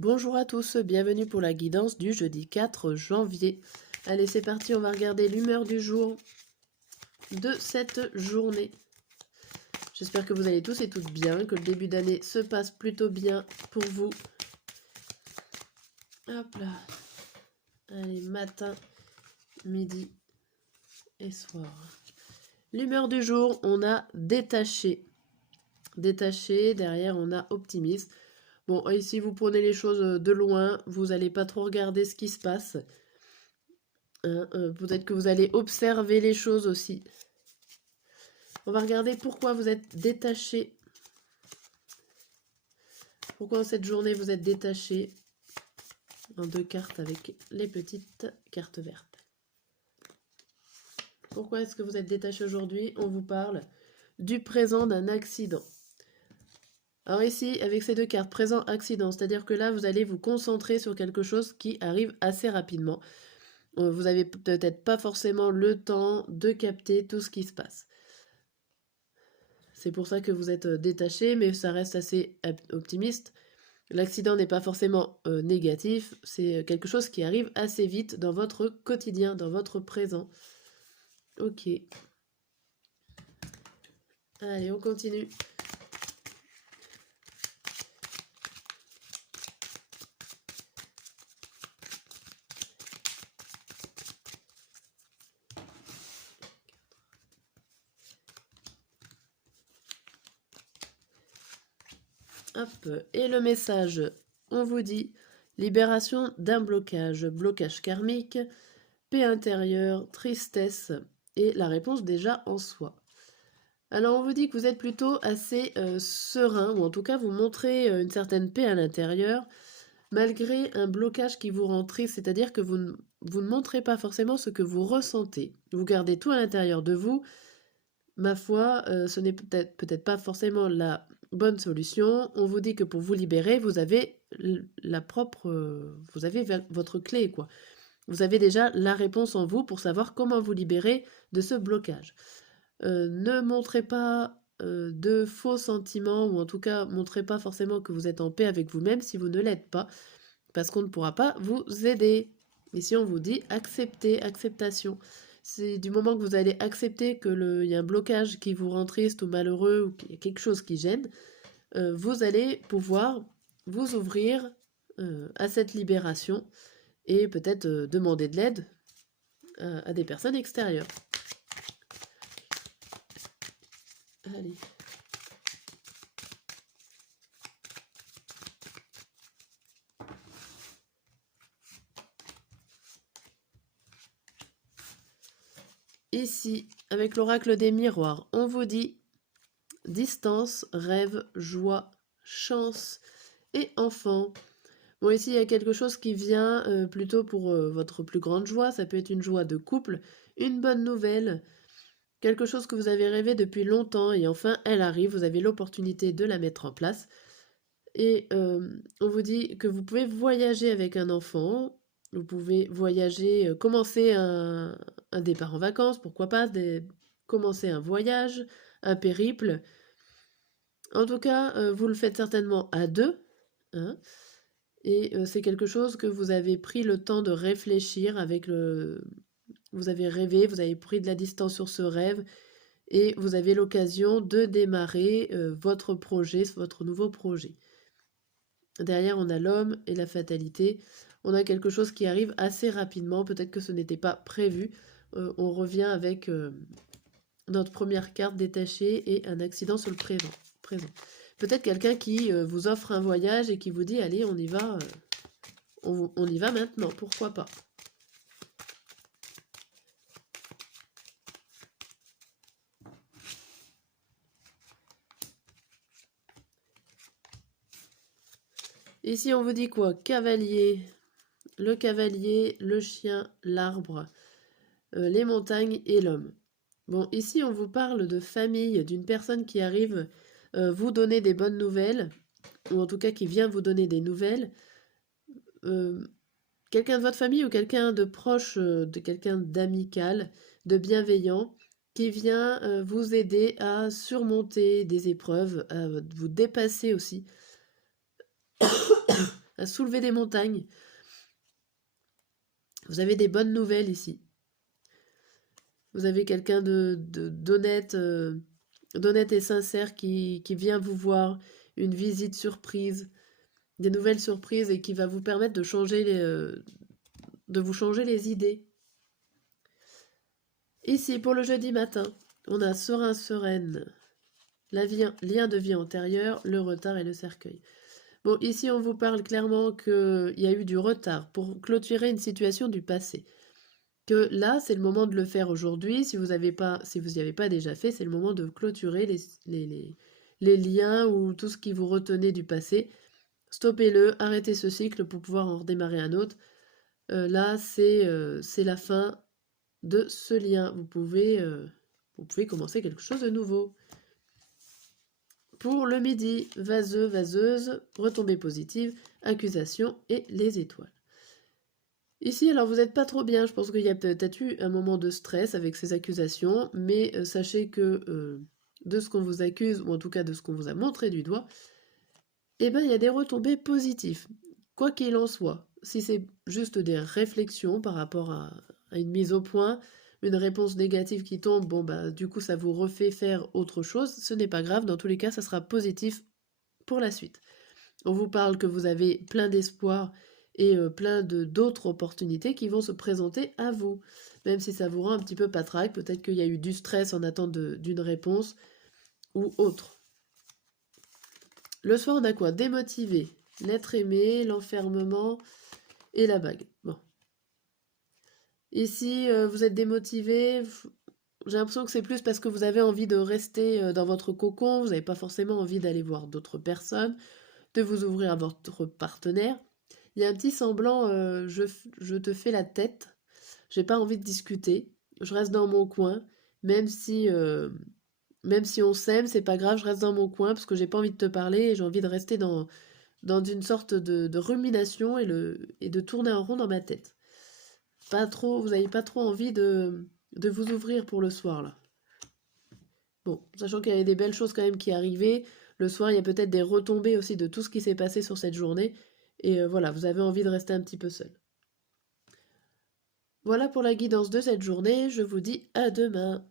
Bonjour à tous, bienvenue pour la guidance du jeudi 4 janvier. Allez, c'est parti, on va regarder l'humeur du jour de cette journée. J'espère que vous allez tous et toutes bien, que le début d'année se passe plutôt bien pour vous. Hop là. Allez, matin, midi et soir. L'humeur du jour, on a détaché. Détaché, derrière on a optimiste. Bon, ici vous prenez les choses de loin, vous n'allez pas trop regarder ce qui se passe. Peut-être que vous allez observer les choses aussi. On va regarder pourquoi vous êtes détaché. Pourquoi cette journée vous êtes détaché. En 2 cartes avec les petites cartes vertes. Pourquoi est-ce que vous êtes détaché aujourd'hui? On vous parle du présent d'un accident. Alors ici, avec ces 2 cartes, présent, accident, c'est-à-dire que là, vous allez vous concentrer sur quelque chose qui arrive assez rapidement. Vous n'avez peut-être pas forcément le temps de capter tout ce qui se passe. C'est pour ça que vous êtes détaché, mais ça reste assez optimiste. L'accident n'est pas forcément négatif, c'est quelque chose qui arrive assez vite dans votre quotidien, dans votre présent. Ok. Allez, on continue. Hop, et le message, on vous dit libération d'un blocage, blocage karmique, paix intérieure, tristesse et la réponse déjà en soi. Alors on vous dit que vous êtes plutôt assez serein, ou en tout cas vous montrez une certaine paix à l'intérieur, malgré un blocage qui vous rend triste, c'est-à-dire que vous ne montrez pas forcément ce que vous ressentez. Vous gardez tout à l'intérieur de vous. Ma foi, ce n'est peut-être pas forcément la bonne solution. On vous dit que pour vous libérer, vous avez vous avez votre clé, quoi. Vous avez déjà la réponse en vous pour savoir comment vous libérer de ce blocage. Ne montrez pas de faux sentiments, ou en tout cas, montrez pas forcément que vous êtes en paix avec vous-même si vous ne l'êtes pas, parce qu'on ne pourra pas vous aider. Ici, on vous dit accepter, acceptation. C'est du moment que vous allez accepter qu'il y a un blocage qui vous rend triste ou malheureux, ou qu'il y a quelque chose qui gêne, vous allez pouvoir vous ouvrir à cette libération et peut-être demander de l'aide à des personnes extérieures. Allez. Ici, avec l'oracle des miroirs, on vous dit distance, rêve, joie, chance et enfant. Bon, ici, il y a quelque chose qui vient plutôt pour votre plus grande joie. Ça peut être une joie de couple, une bonne nouvelle, quelque chose que vous avez rêvé depuis longtemps et enfin, elle arrive. Vous avez l'opportunité de la mettre en place. Et on vous dit que vous pouvez voyager avec un enfant. Vous pouvez voyager, commencer un départ en vacances, pourquoi pas, commencer un voyage, un périple. En tout cas, vous le faites certainement à 2, hein, et c'est quelque chose que vous avez pris le temps de réfléchir avec le... Vous avez rêvé, vous avez pris de la distance sur ce rêve, et vous avez l'occasion de démarrer votre projet, votre nouveau projet. Derrière, on a l'homme et la fatalité. On a quelque chose qui arrive assez rapidement, peut-être que ce n'était pas prévu. On revient avec notre première carte détachée et un accident sur le présent. Peut-être quelqu'un qui vous offre un voyage et qui vous dit allez, on y va, on y va maintenant, pourquoi pas. Ici, on vous dit quoi? Cavalier, le chien, l'arbre, les montagnes et l'homme. Bon, ici, on vous parle de famille, d'une personne qui arrive vous donner des bonnes nouvelles, ou en tout cas qui vient vous donner des nouvelles. Quelqu'un de votre famille ou quelqu'un de proche, de quelqu'un d'amical, de bienveillant, qui vient vous aider à surmonter des épreuves, à vous dépasser aussi, à soulever des montagnes. Vous avez des bonnes nouvelles ici. Vous avez quelqu'un d'honnête, d'honnête et sincère qui vient vous voir, une visite surprise, des nouvelles surprises et qui va vous permettre de changer de vous changer les idées. Ici, pour le jeudi matin, on a serein, sereine, lien de vie antérieure, le retard et le cercueil. Bon, ici, on vous parle clairement qu'il y a eu du retard pour clôturer une situation du passé. Que là, c'est le moment de le faire aujourd'hui. Si vous n'y avez pas déjà fait, c'est le moment de clôturer les liens ou tout ce qui vous retenait du passé. Stoppez-le, arrêtez ce cycle pour pouvoir en redémarrer un autre. Là, c'est la fin de ce lien. Vous pouvez commencer quelque chose de nouveau. Pour le midi, vaseux, vaseuse, retombées positives, accusations et les étoiles. Ici, alors vous n'êtes pas trop bien, je pense qu'il y a peut-être eu un moment de stress avec ces accusations, mais sachez que de ce qu'on vous accuse, ou en tout cas de ce qu'on vous a montré du doigt, eh ben, il y a des retombées positives. Quoi qu'il en soit, si c'est juste des réflexions par rapport à une mise au point, une réponse négative qui tombe, bon bah du coup ça vous refait faire autre chose, ce n'est pas grave, dans tous les cas ça sera positif pour la suite. On vous parle que vous avez plein d'espoir et plein d'autres opportunités qui vont se présenter à vous. Même si ça vous rend un petit peu patraque, peut-être qu'il y a eu du stress en attente d'une réponse ou autre. Le soir, on a quoi? Démotivé, l'être aimé, l'enfermement et la bague. Bon. Ici, vous êtes démotivé. J'ai l'impression que c'est plus parce que vous avez envie de rester dans votre cocon. Vous n'avez pas forcément envie d'aller voir d'autres personnes, de vous ouvrir à votre partenaire. Il y a un petit semblant, je te fais la tête. J'ai pas envie de discuter. Je reste dans mon coin, même si on s'aime, c'est pas grave, je reste dans mon coin parce que j'ai pas envie de te parler et j'ai envie de rester dans une sorte de rumination et de tourner en rond dans ma tête. Pas trop, vous n'avez pas trop envie de vous ouvrir pour le soir là. Bon, sachant qu'il y avait des belles choses quand même qui arrivaient, le soir il y a peut-être des retombées aussi de tout ce qui s'est passé sur cette journée, et voilà, vous avez envie de rester un petit peu seul. Voilà pour la guidance de cette journée, je vous dis à demain.